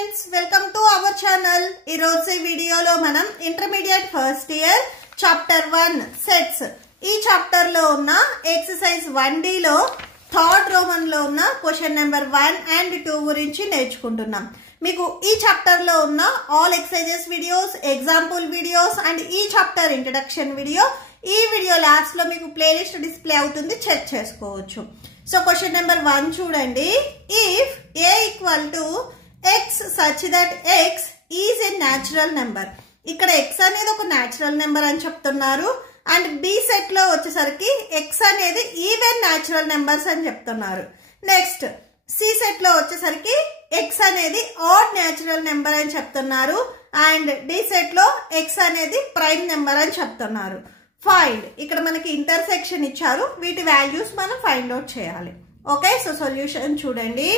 Friends welcome to our channel. ఈ రోజు వీడియోలో మనం intermediate first year chapter 1 sets ఈ చాప్టర్ లో ఉన్న ఎక్సర్సైజ్ 1D లో థర్డ్ రోమన్ లో ఉన్న క్వశ్చన్ నెంబర్ 1 and 2 గురించి నేర్చుకుంటున్నాం. మీకు ఈ చాప్టర్ లో ఉన్న all exercises videos, example videos and ఈ చాప్టర్ ఇంట్రడక్షన్ వీడియో ఈ వీడియో లాస్ట్ లో మీకు ప్లేలిస్ట్ డిస్ప్లే అవుతుంది, చెక్ చేసుకోవచ్చు. సో క్వశ్చన్ నెంబర్ 1 చూడండి. If a equal to x such that x is a natural number. ఇక్కడ x అనేది ఒక natural number అని చెప్తున్నారు. అండ్ b సెట్ లో వచ్చేసరికి x అనేది ఈవెన్ natural numbers అని చెప్తున్నారు. నెక్స్ట్ c సెట్ లో వచ్చేసరికి x అనేది ఆడ్ natural number అని చెప్తున్నారు. అండ్ d సెట్ లో x అనేది ప్రైమ్ నెంబర్ అని చెప్తున్నారు. ఫైండ్, ఇక్కడ మనకి ఇంటర్సెక్షన్ ఇచ్చారు, వీటి వాల్యూస్ మనం ఫైండ్ అవుట్ చేయాలి. ఓకే, సో సొల్యూషన్ చూడండి.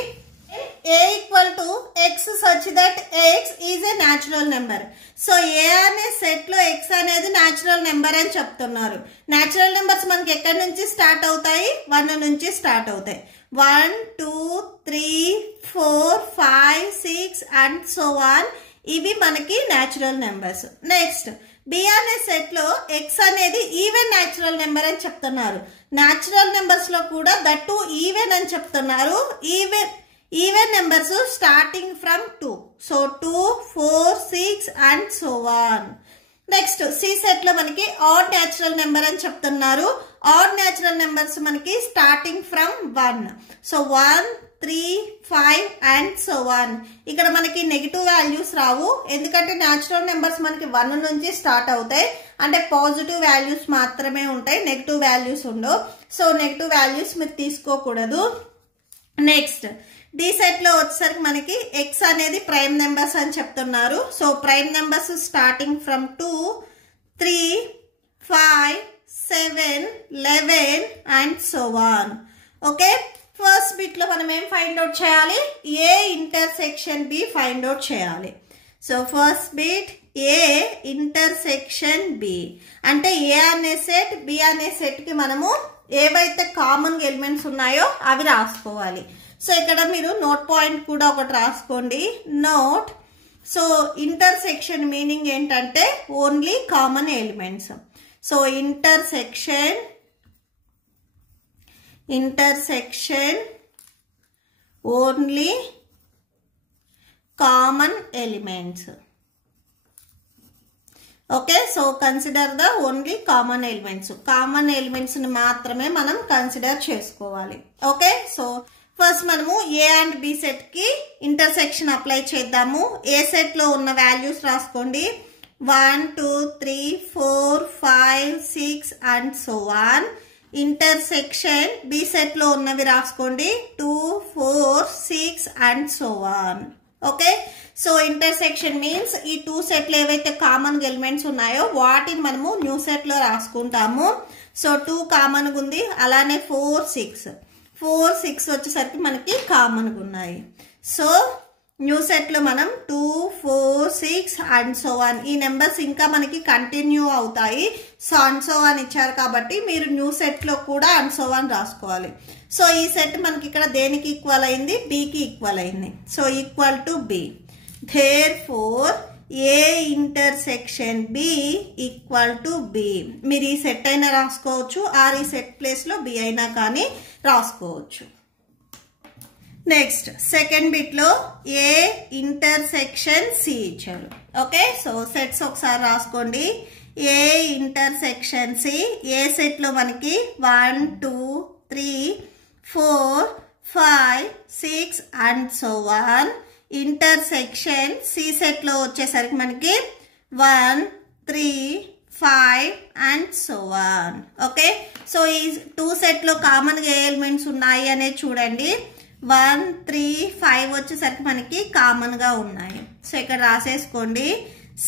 a equal to x such that x is a natural number. So a అనే సెట్ లో x అనేది న్యాచురల్ నెంబర్ అని చెప్తున్నారు. న్యాచురల్ నెంబర్స్ మనకి ఎక్కడి నుంచి స్టార్ట్ అవుతాయి? 1 నుంచి స్టార్ట్ అవుతాయి. 1 2 3 4 5 6 అండ్ సో ఆన్, ఇవి మనకి న్యాచురల్ నెంబర్స్. నెక్స్ట్ b అనే సెట్ లో x అనేది ఈవెన్ న్యాచురల్ నెంబర్ అని చెప్తున్నారు. న్యాచురల్ నెంబర్స్ లో కూడా దట్టు ఈవెన్ అని చెప్తున్నారు. Even numbers starting from 2. So 2 4 6 and so on. Next C set లో మనకి ఆడ్ న్యాచురల్ నెంబర్ అని చెప్తున్నారు. ఆడ్ న్యాచురల్ నెంబర్స్ మనకి starting from 1. So 1 3 5 and so on. ఇక్కడ మనకి నెగిటివ్ వాల్యూస్ రావు, ఎందుకంటే న్యాచురల్ నెంబర్స్ మనకి 1 నుంచి స్టార్ట్ అవుతాయి. అంటే పాజిటివ్ వాల్యూస్ మాత్రమే ఉంటాయి, నెగిటివ్ వాల్యూస్ ఉండవు. సో నెగిటివ్ వాల్యూస్ మీరు తీసుకోకూడదు. నెక్స్ట్ డి సెట్ లో వచ్చేసరికి మనకి x అనేది ప్రైమ్ నెంబర్స్ అని చెప్తున్నారు. So prime numbers starting from 2 3 5 7 11 and so on. Okay, first bit లో మనం ఏం ఫైండ్ అవుట్ చేయాలి? a intersection b find out చేయాలి. So first bit a intersection b అంటే a అనే సెట్ b అనే సెట్ కి మనము ఏవైతే కామన్ ఎలిమెంట్స్ ఉన్నాయో అవి రాసుకోవాలి. సో ఇక్కడ మీరు నోట్ పాయింట్ కూడా ఒకటి రాసుకోండి, నోట్. సో ఇంటర్సెక్షన్ మీనింగ్ ఏంటంటే only common elements. So intersection only common elements. Okay, so consider the only common elements. Common elements ని మాత్రమే మనం కన్సిడర్ చేసుకోవాలి. ఓకే, సో ఫస్ట్ మనము ఏ అండ్ బి సెట్ కి ఇంటర్సెక్షన్ అప్లై చేద్దాము. ఏ సెట్ లో ఉన్న వాల్యూస్ రాసుకోండి, 1 2 3 4 5 6 and so on. Intersection B set లో ఉన్నవి రాసుకోండి, 2 4 6 and so on. Okay, so intersection means ఈ 2 సెట్లు ఏవైతే కామన్ ఎలిమెంట్స్ ఉన్నాయో వాటిని మనము న్యూ సెట్ లో రాసుకుంటాము. సో 2 కామన్ గా ఉంది, అలానే 4 6 వచ్చేసరికి మనకి కామన్ గా ఉన్నాయి. సో న్యూ సెట్ లో మనం 2 4 6 అండ్ సో ఆన్. ఈ నెంబర్స్ ఇంకా మనకి కంటిన్యూ అవుతాయి. సో అండ్ సో ఆన్ ఇచ్చారు కాబట్టి మీరు న్యూ సెట్ లో కూడా అండ్ సో ఆన్ రాసుకోవాలి. సో ఈ సెట్ మనకి ఇక్కడ దేనికి ఈక్వల్ అయింది? b కి ఈక్వల్ అయింది. So equal to b. Therefore a intersection b equal to b. మీరు ఈ సెట్ అయినా రాసుకోవచ్చు, ఆర్ ఈ సెట్ ప్లేస్ లో b అయినా కానీ రాసుకోవచ్చు. నెక్స్ట్ సెకండ్ బిట్ లో a ఇంటర్సెక్షన్ c ఇచ్చారు. ఓకే, సో సెట్స్ ఒకసారి రాసుకోండి. a intersection c, A set లో మనకి 1 2 3 4 5 6 and so on. Intersection C set లో వచ్చేసరికి మనకి 1 3 5 and so on. Okay, so ఈ 2 సెట్ లో కామన్ గా ఏ ఎలిమెంట్స్ ఉన్నాయి అనేది చూడండి. 1 3 5 వచ్చేసరికి మనకి కామన్ గా ఉన్నాయి. సో ఇక్కడ రాసేసుకోండి,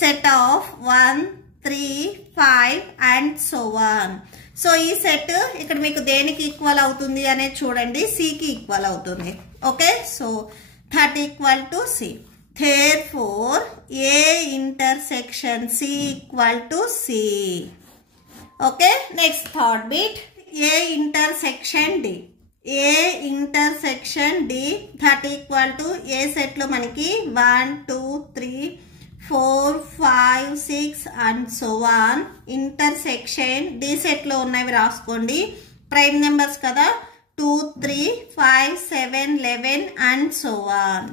set of 1 3 5 and so on. So ఈ సెట్ ఇక్కడ మీకు దేనికి ఈక్వల్ అవుతుంది అనేది చూడండి, సి కి ఈక్వల్ అవుతుంది. Okay, so that equal to c. Therefore a intersection c equal to c. Okay, next third bit, a intersection d. A intersection D that equal to A సెట్లో మనకి 1 2 3 4 5 6 and so on. Intersection D సెట్లో ఉన్నవి రాసుకోండి, prime numbers కదా, 2 3 5 7 11 and so on.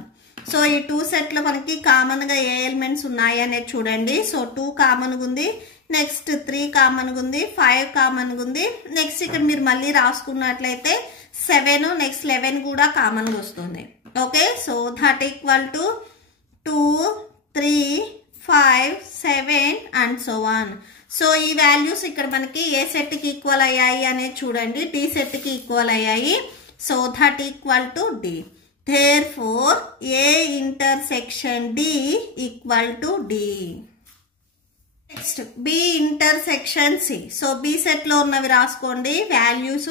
So ఈ 2 సెట్లో మనకి కామన్గా ఏ ఎలిమెంట్స్ ఉన్నాయి అనేది చూడండి. సో 2 కామన్గా ఉంది, నెక్స్ట్ 3 కామన్గా ఉంది, 5 కామన్గా ఉంది, నెక్స్ట్ ఇక్కడ మీరు మళ్ళీ రాసుకున్నట్లయితే 7 నెక్స్ట్ 11 కూడా కామన్గా వస్తుంది. Okay, so that equal to 2 3 5 7 and so on. So ఈ వాల్యూస్ ఇక్కడ మనకి ఏ సెట్కి ఈక్వల్ అయ్యాయి అనేది చూడండి, డి సెట్కి ఈక్వల్ అయ్యాయి. So that equal to D. Therefore, A intersection D equal to D. Next, B intersection C. So, B set లో ఉన్నవి రాసుకోండి values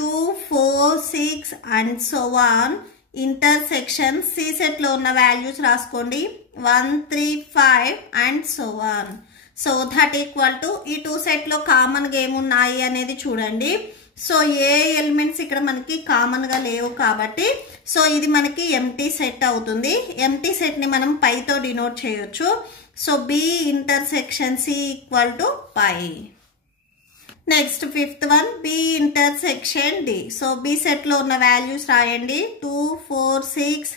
2 4 6 and so on. Intersection C set లో ఉన్న వాల్యూస్ రాసుకోండి 1 3 5 and so on. So, that equal to ఈ 2 set లో common గా ఏమున్నాయి అనేది చూడండి. సో ఏ ఎలిమెంట్స్ ఇక్కడ మనకి కామన్ గా లేవు కాబట్టి సో ఇది మనకి ఎంటీ సెట్ అవుతుంది. ఎంటీ సెట్ ని మనం పైతో డినోట్ చేయొచ్చు. So B intersection C equal to pi. Next fifth one B intersection D. So B set లో ఉన్న వాల్యూస్ రాయండి 2 4 6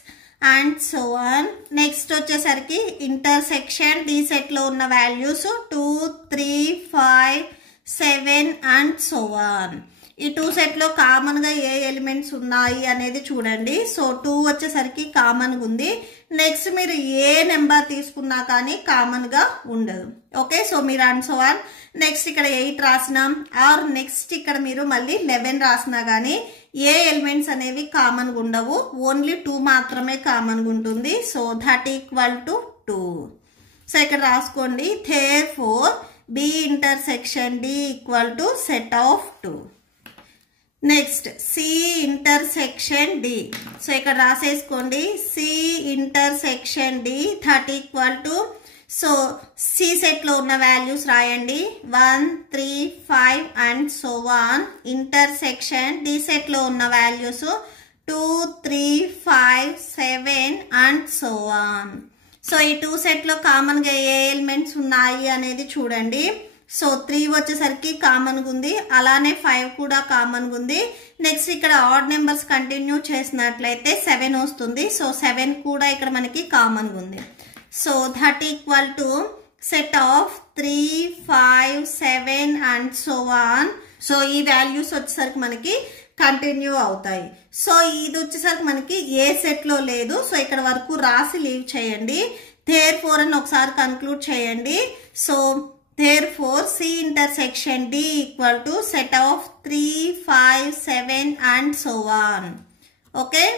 అండ్ సో ఆన్. నెక్స్ట్ వచ్చేసరికి ఇంటర్సెక్షన్ డి సెట్ లో ఉన్న వాల్యూస్ 2 3 5 7 అండ్ సో ఆన్. ఈ 2 సెట్ లో కామన్ గా ఏ ఎలిమెంట్స్ ఉన్నాయి అనేది చూడండి. సో 2 వచ్చేసరికి కామన్ గా ఉంది, నెక్స్ట్ మీరు ఏ నెంబర్ తీసుకున్నా కానీ కామన్ గా ఉండదు. ఓకే, సో మీరు అండ్ సో ఆన్. నెక్స్ట్ ఇక్కడ 8 రాసినాం ఆర్ నెక్స్ట్ ఇక్కడ మీరు మళ్ళీ 11 రాసినా కానీ ఏ ఎలిమెంట్స్ అనేవి కామన్ గా ఉండవు, ఓన్లీ 2 మాత్రమే కామన్ గా ఉంటుంది. So that equal to 2. So ఇక్కడ రాసుకోండి therefore B intersection D equal to set of 2. Next C intersection D. So ఇక్కడ రాసేసుకోండి C intersection D that equal to so C set లో ఉన్న వాల్యూస్ రాయండి 1 3 5 and so on. Intersection D set లో ఉన్న values 2 3 5 7 and so on. So ఈ 2 set లో common గా ఏ ఎలిమెంట్స్ ఉన్నాయి అనేది చూడండి. సో 3 వచ్చేసరికి కామన్ గా ఉంది, అలానే 5 కూడా కామన్ గా ఉంది. నెక్స్ట్ ఇక్కడ ఆడ్ నెంబర్స్ కంటిన్యూ చేసినట్లయితే 7 వస్తుంది. సో 7 కూడా ఇక్కడ మనకి కామన్ గా ఉంది. So that equal to set of 3 5 7 and so on. So ఈ వాల్యూస్ వచ్చేసరికి మనకి కంటిన్యూ అవుతాయి. సో ఇది వచ్చేసరికి మనకి ఏ సెట్ లో లేదు. సో ఇక్కడ వరకు రాసి లీవ్ చేయండి. therefore అని ఒకసారి కన్క్లూడ్ చేయండి. So therefore C intersection D equal to set of 3 5 7 and so on. Okay,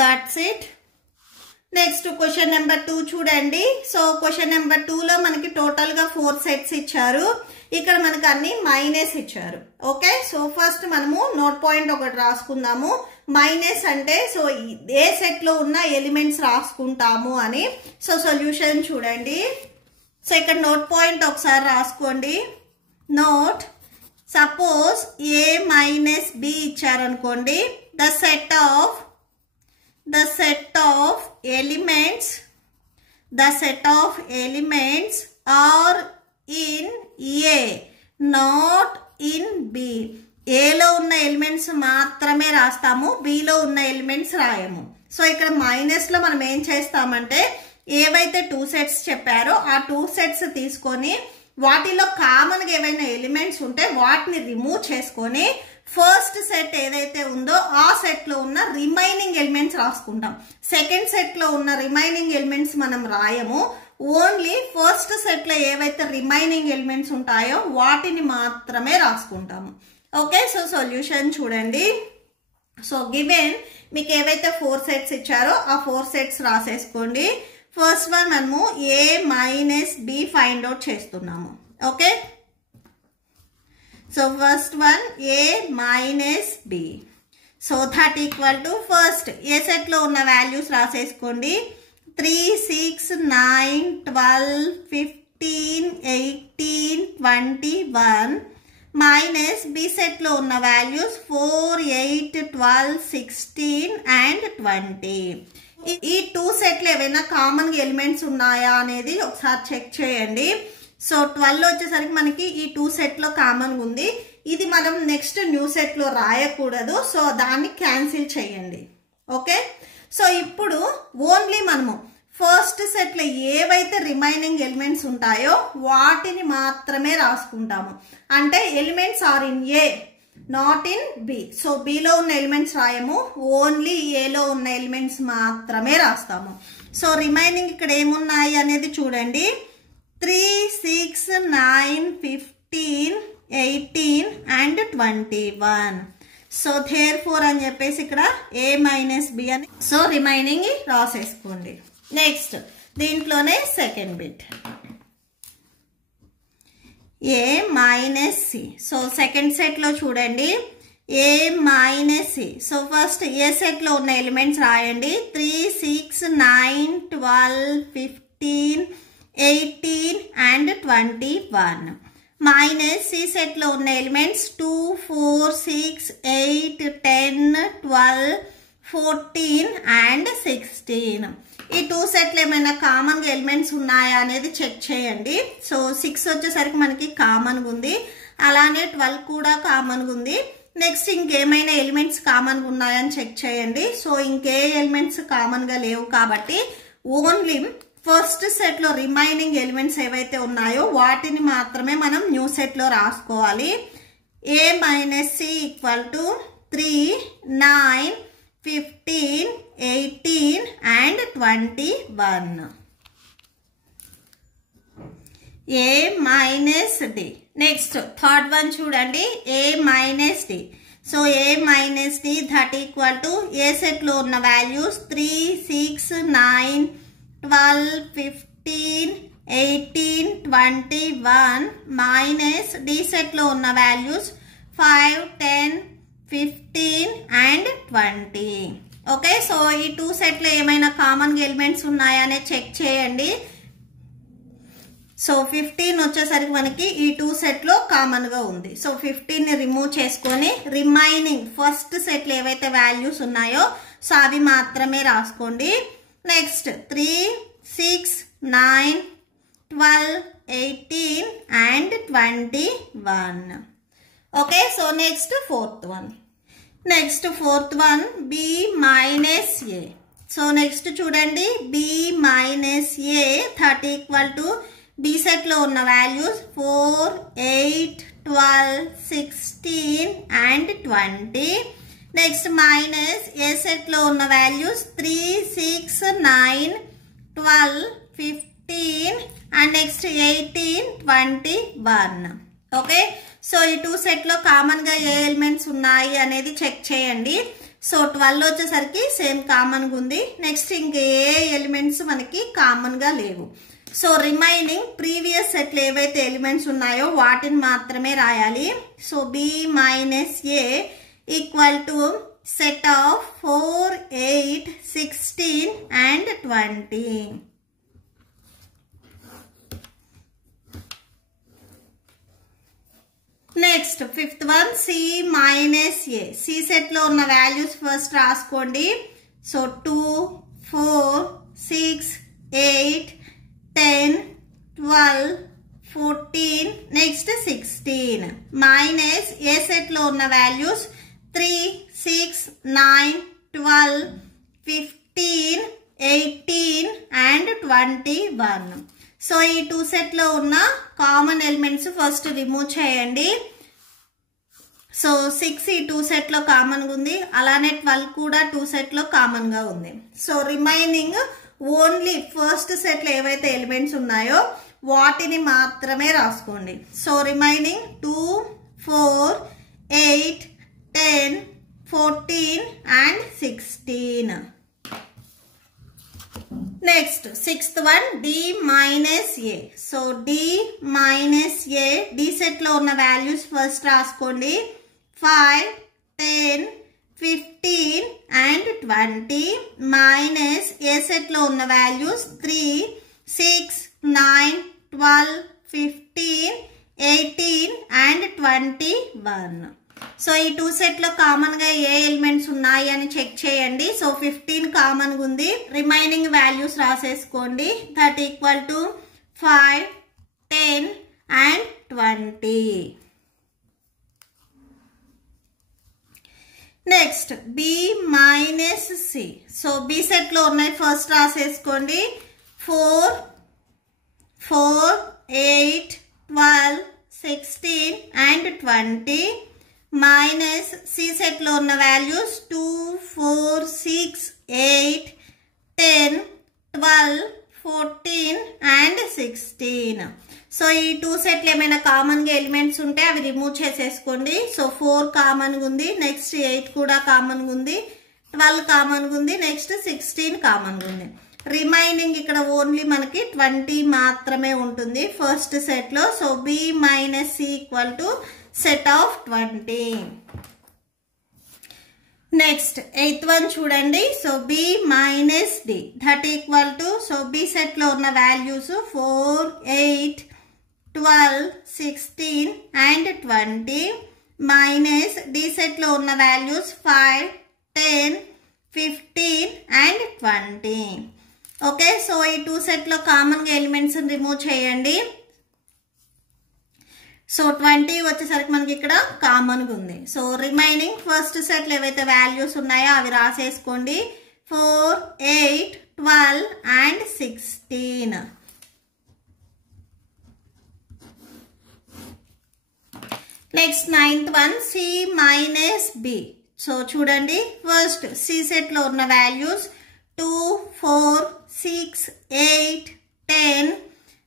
that's it. Next question number 2 చూడండి. సో క్వశ్చన్ నెంబర్ 2 లో మనకి టోటల్ గా 4 సెట్స్ ఇచ్చారు, ఇక్కడ మనకి అన్ని మైనస్ ఇచ్చారు. ఓకే, సో ఫస్ట్ మనము నోట్ పాయింట్ ఒకటి రాసుకుందాము. మైనస్ అంటే సో ఏ సెట్ లో ఉన్న ఎలిమెంట్స్ రాసుకుంటాము అని. సో సొల్యూషన్ చూడండి. సో ఇక్కడ నోట్ పాయింట్ ఒకసారి రాసుకోండి. నోట్ సపోజ్ ఏ మైనస్ బి ఇచ్చారనుకోండి, the set of elements are in A not in B. ఏలో ఉన్న ఎలిమెంట్స్ మాత్రమే రాస్తాము, బిలో ఉన్న ఎలిమెంట్స్ రాయము. సో ఇక్కడ మైనస్ లో మనం ఏం చేస్తామంటే ఏవైతే 2 సెట్స్ చెప్పారో ఆ 2 సెట్స్ తీసుకొని వాటిలో కామన్ గా ఏవైనా ఎలిమెంట్స్ ఉంటే వాటిని రిమూవ్ చేసుకొని ఫస్ట్ సెట్ ఏదైతే ఉందో ఆ సెట్ లో ఉన్న రిమైనింగ్ ఎలిమెంట్స్ రాసుకుంటాం. సెకండ్ సెట్ లో ఉన్న రిమైనింగ్ ఎలిమెంట్స్ మనం రాయము, ఓన్లీ ఫస్ట్ సెట్ లో ఏవైతే రిమైనింగ్ ఎలిమెంట్స్ ఉంటాయో వాటిని మాత్రమే రాసుకుంటాము. ఓకే, సో సొల్యూషన్ చూడండి. సో గివెన్ మీకు ఏవైతే 4 సెట్స్ ఇచ్చారో ఆ 4 సెట్స్ రాసేసుకోండి. ఫస్ట్ వన్ మనము A minus B find out చేస్తున్నాము. Okay, so first one A minus B. So that equal to first A set లో ఉన్న వాల్యూస్ రాసేసుకోండి 3 6 9 12 15 18 21 మైనస్ బి సెట్ లో ఉన్న వాల్యూస్ 4, 8, 12, 16 అండ్ 20. ఈ 2 సెట్లు ఏవైనా కామన్ ఎలిమెంట్స్ ఉన్నాయా అనేది ఒకసారి చెక్ చేయండి. సో 12 వచ్చేసరికి మనకి ఈ 2 సెట్ లో కామన్ ఉంది. ఇది మనం నెక్స్ట్ న్యూ సెట్ లో రాయకూడదు. సో దాన్ని క్యాన్సిల్ చేయండి. ఓకే, సో ఇప్పుడు ఓన్లీ మనము ఫస్ట్ సెట్ లో ఏవైతే రిమైనింగ్ ఎలిమెంట్స్ ఉంటాయో వాటిని మాత్రమే రాసుకుంటాము. అంటే elements are in A, not in B. So బిలో ఉన్న ఎలిమెంట్స్ రాయము, ఓన్లీ ఏలో ఉన్న ఎలిమెంట్స్ మాత్రమే రాస్తాము. సో రిమైనింగ్ ఇక్కడ ఏమున్నాయి అనేది చూడండి. 3, 6, 9, 15, 18 అండ్ 21. సో therefore అని చెప్పేసి ఇక్కడ a మైనస్ బి అని సో రిమైనింగ్ రాసేసుకోండి. నెక్స్ట్ దీంట్లోనే second bit a minus C. So second set లో చూడండి a minus C. So first A set లో ఉన్న ఎలిమెంట్స్ రాయండి. 3, 6, 9, 12, 15, 18 అండ్ 21. మైనస్ సి సెట్ లో ఉన్న ఎలిమెంట్స్ 2, 4, 6, 8, 10, 12, 14 అండ్ 16. ఈ 2 సెట్లు ఏమైనా కామన్ గా ఎలిమెంట్స్ ఉన్నాయా అనేది చెక్ చేయండి. సో 6 వచ్చేసరికి మనకి కామన్ గా ఉంది, అలానే 12 కూడా కామన్ గా ఉంది. నెక్స్ట్ ఇంకేమైనా ఎలిమెంట్స్ కామన్ గా ఉన్నాయని చెక్ చేయండి. సో ఇంకే ఎలిమెంట్స్ కామన్ గా లేవు కాబట్టి ఓన్లీ ఫస్ట్ సెట్ లో రిమైనింగ్ ఎలిమెంట్స్ ఏవైతే ఉన్నాయో వాటిని మాత్రమే మనం న్యూ సెట్ లో రాసుకోవాలి. a minus C equal to 3, 9, 15, 18 and 21. a minus D. Next third one చూడండి a minus D. So a minus D that equal to A set లో ఉన్న వాల్యూస్ 3, 6, 9, 12, 15, 18, 21 మైనస్ డి సెట్ లో ఉన్న వాల్యూస్ 5, 10, 15 అండ్ 20. ఓకే, సో ఈ 2 set లో ఏమైనా common elements ఉన్నాయనే check చేయండి. సో 15 వచ్చేసరికి మనకి ఈ 2 సెట్ లో కామన్ గా ఉంది. సో 15 ని రిమూవ్ చేసుకొని రిమైనింగ్ ఫస్ట్ సెట్ లో ఏవైతే వాల్యూస్ ఉన్నాయో సో అవి మాత్రమే రాసుకోండి. Next 3, 6, 9, 12, 18 and 21. Okay, so next fourth one. Next fourth one b minus A. So next చూడండి b minus A that equal to b set లో ఉన్న values 4, 8, 12, 16 and 20. Next minus A set లో ఉన్న values 3, 6, 9, 12, 15 and next 18, 21. Okay, so ఈ 2 set లో common గా ఏ elements ఉన్నాయి అనేది చెక్ చేయండి. సో 12 వచ్చేసరికి సేమ్ కామన్ గా ఉంది. నెక్స్ట్ ఇంకే ఎలిమెంట్స్ మనకి కామన్ గా లేవు. సో రిమైనింగ్ ప్రీవియస్ సెట్ లో ఏవైతే ఎలిమెంట్స్ ఉన్నాయో వాటిని మాత్రమే రాయాలి. So b minus A equal to set of 4, 8, 16 and 20. Next fifth one c minus A. C set లో ఉన్న వాల్యూస్ ఫస్ట్ రాసుకోండి. So 2, 4, 6, 8, 10, 12, 14 next 16 minus A set లో ఉన్న వాల్యూస్ 3, 6, 9, 12, 15, 18 అండ్ 21. సో ఈ 2 సెట్ లో ఉన్న కామన్ ఎలిమెంట్స్ ఫస్ట్ రిమూవ్ చేయండి. So 6 ఈ 2 సెట్ లో కామన్ గా ఉంది, అలానే 12 కూడా 2 సెట్ లో కామన్ గా ఉంది. So remaining only first set లో ఏవైతే ఎలిమెంట్స్ ఉన్నాయో వాటిని మాత్రమే రాసుకోండి. So remaining 2, 4, 8, 10, 14 and 16. Next sixth one d minus A. So d minus A D set లో ఉన్న వాల్యూస్ ఫస్ట్ రాసుకోండి. 5, 10, 15 అండ్ 20 మైనస్ ఏ సెట్ లో ఉన్న వాల్యూస్ 3, 6, 9, 12, 15, 18 and 21. సో ఈ 2 సెట్లో కామన్గా ఏ ఎలిమెంట్స్ ఉన్నాయి అని చెక్ చేయండి. సో 15 కామన్గా ఉంది, రిమైనింగ్ వాల్యూస్ రాసేసుకోండి. That equal to 5, 10 and 20. Next B minus C. So B సెట్లో ఉన్నాయి, ఫస్ట్ రాసేసుకోండి. 4, 8, 12, 16 and 20 మైనస్ C సెట్లో ఉన్న వాల్యూస్ 2, 4, 6, 8, 10, 12, 14 and 16. సో ఈ 2 సెట్లు ఏమైనా కామన్గా ఎలిమెంట్స్ ఉంటే అవి రిమూవ్ చేసేసుకోండి. సో 4 కామన్గా ఉంది, నెక్స్ట్ 8 కూడా కామన్గా ఉంది, 12 కామన్గా ఉంది, నెక్స్ట్ 16 కామన్గా ఉంది. రిమైనింగ్ ఇక్కడ ఓన్లీ మనకి 20 మాత్రమే ఉంటుంది ఫస్ట్ సెట్లో. So B minus C equal to set of 20. Next 8th one చూడండి. So B minus D that equal to, so B సెట్లో ఉన్న వాల్యూస్ 4, 8, 12, 16 and 20 మైనస్ D సెట్లో ఉన్న వాల్యూస్ 5, 10, 15 and 20. ఓకే, సో ఈ 2 సెట్లో కామన్గా ఎలిమెంట్స్ రిమూవ్ చేయండి. సో 20 వచ్చేసరికి మనకి ఇక్కడ కామన్గా ఉంది. సో రిమైనింగ్ ఫస్ట్ సెట్లో ఏవైతే వాల్యూస్ ఉన్నాయో అవి రాసేసుకోండి. 4, 8, 12 and 16. Next 9th one C minus B. So చూడండి, ఫస్ట్ C సెట్లో ఉన్న values 2, 4, 6, 8, 10,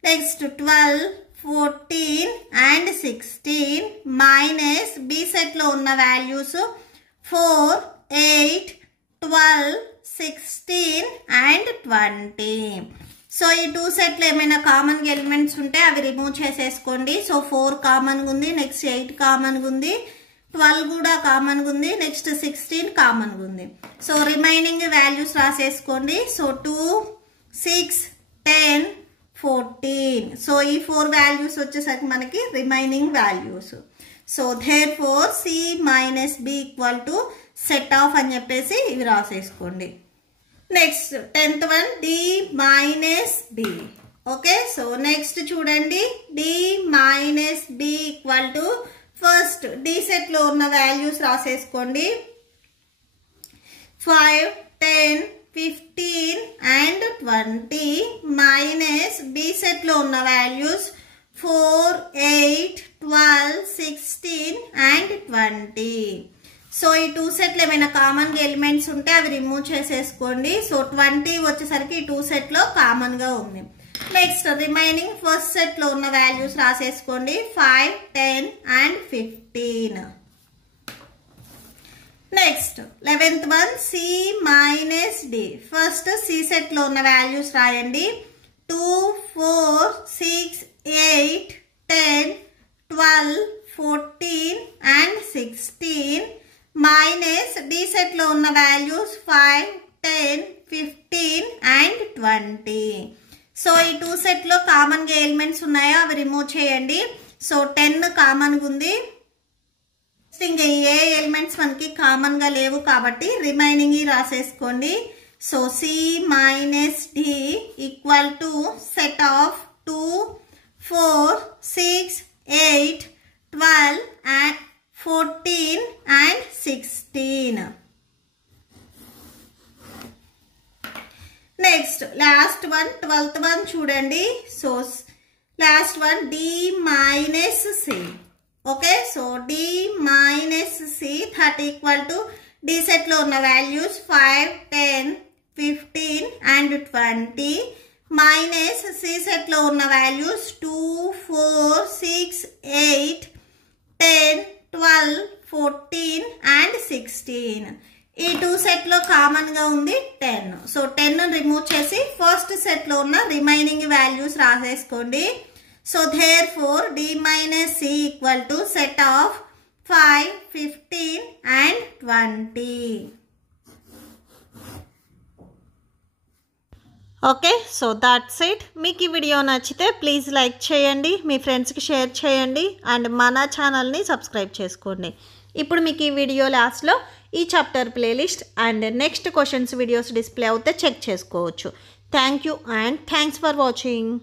next 12, 14 and 16 minus B సెట్లో ఉన్న వాల్యూస్ 4, 8, 12, 16 and 20. సో ఈ 2 సెట్లు ఏమైనా కామన్గా ఎలిమెంట్స్ ఉంటే అవి రిమూవ్ చేసేసుకోండి. సో 4 కామన్గా ఉంది, నెక్స్ట్ 8 కామన్గా ఉంది, 12 కూడా కామన్గా ఉంది, నెక్స్ట్ 16 కామన్గా ఉంది. సో రిమైనింగ్ వాల్యూస్ రాసేసుకోండి. సో 2, 6, 10, 14. సో ఈ 4 వాల్యూస్ వచ్చేసరికి మనకి remaining values. So therefore C minus B equal to set of అని చెప్పేసి ఇవి రాసేసుకోండి. Next 10th one D minus B. Okay, so next చూడండి, D minus B equal to first D సెట్లో ఉన్న వాల్యూస్ రాసేసుకోండి. 5, 10, 15 and 20 మైనస్ B సెట్లో ఉన్న వాల్యూస్ 4, 8, 12, 16 and 20. సో ఈ 2 సెట్లు ఏమైనా కామన్గా ఎలిమెంట్స్ ఉంటే అవి రిమూవ్ చేసేసుకోండి. సో 20 వచ్చేసరికి ఈ 2 సెట్లో కామన్గా ఉంది. నెక్స్ట్ రిమైనింగ్ ఫస్ట్ సెట్లో ఉన్న వాల్యూస్ రాసేసుకోండి. 5, 10 and 15. Next 11th one C minus D. First C సెట్లో ఉన్న వాల్యూస్ రాయండి. 2, 4, 6, 8, 10, 12, 14 and 16 మైనస్ D సెట్లో ఉన్న వాల్యూస్ 5, 10, 15 and 20. సో ఈ 2 సెట్లో కామన్గా ఎలిమెంట్స్ ఉన్నాయో అవి రిమూవ్ చేయండి. సో 10 కామన్గా ఉంది, ఇంకా ఏ ఎలిమెంట్స్ మనకి కామన్గా లేవు కాబట్టి రిమైనింగ్ రాసేసుకోండి. So C minus D equal to set of 2, 4, 6, 8, 12 and 14 and 16. Next last one 12th one చూడండి. So last one D minus C. Okay, so D minus C that equal to D సెట్లో ఉన్న values 5, 10, 15 and 20 minus C సెట్లో ఉన్న values 2, 4, 6, 8, 10, 12, 14 and 16. ఈ 2 సెట్లో కామన్గా ఉంది 10. So 10 remove చేసి ఫస్ట్ సెట్లో ఉన్న రిమైనింగ్ వాల్యూస్ రాసేసుకోండి. So therefore D minus C equal to set of 5, 15 and 20. Okay, so that's it. మీకు ఈ వీడియో నచ్చితే ప్లీజ్ లైక్ చేయండి, మీ ఫ్రెండ్స్కి షేర్ చేయండి అండ్ మన ఛానల్ని సబ్స్క్రైబ్ చేసుకోండి. ఇప్పుడు మీకు ఈ వీడియో లాస్ట్లో ఈ chapter playlist and next questions videos display అవుతే చెక్ చేసుకోవచ్చు. Thank you and thanks for watching.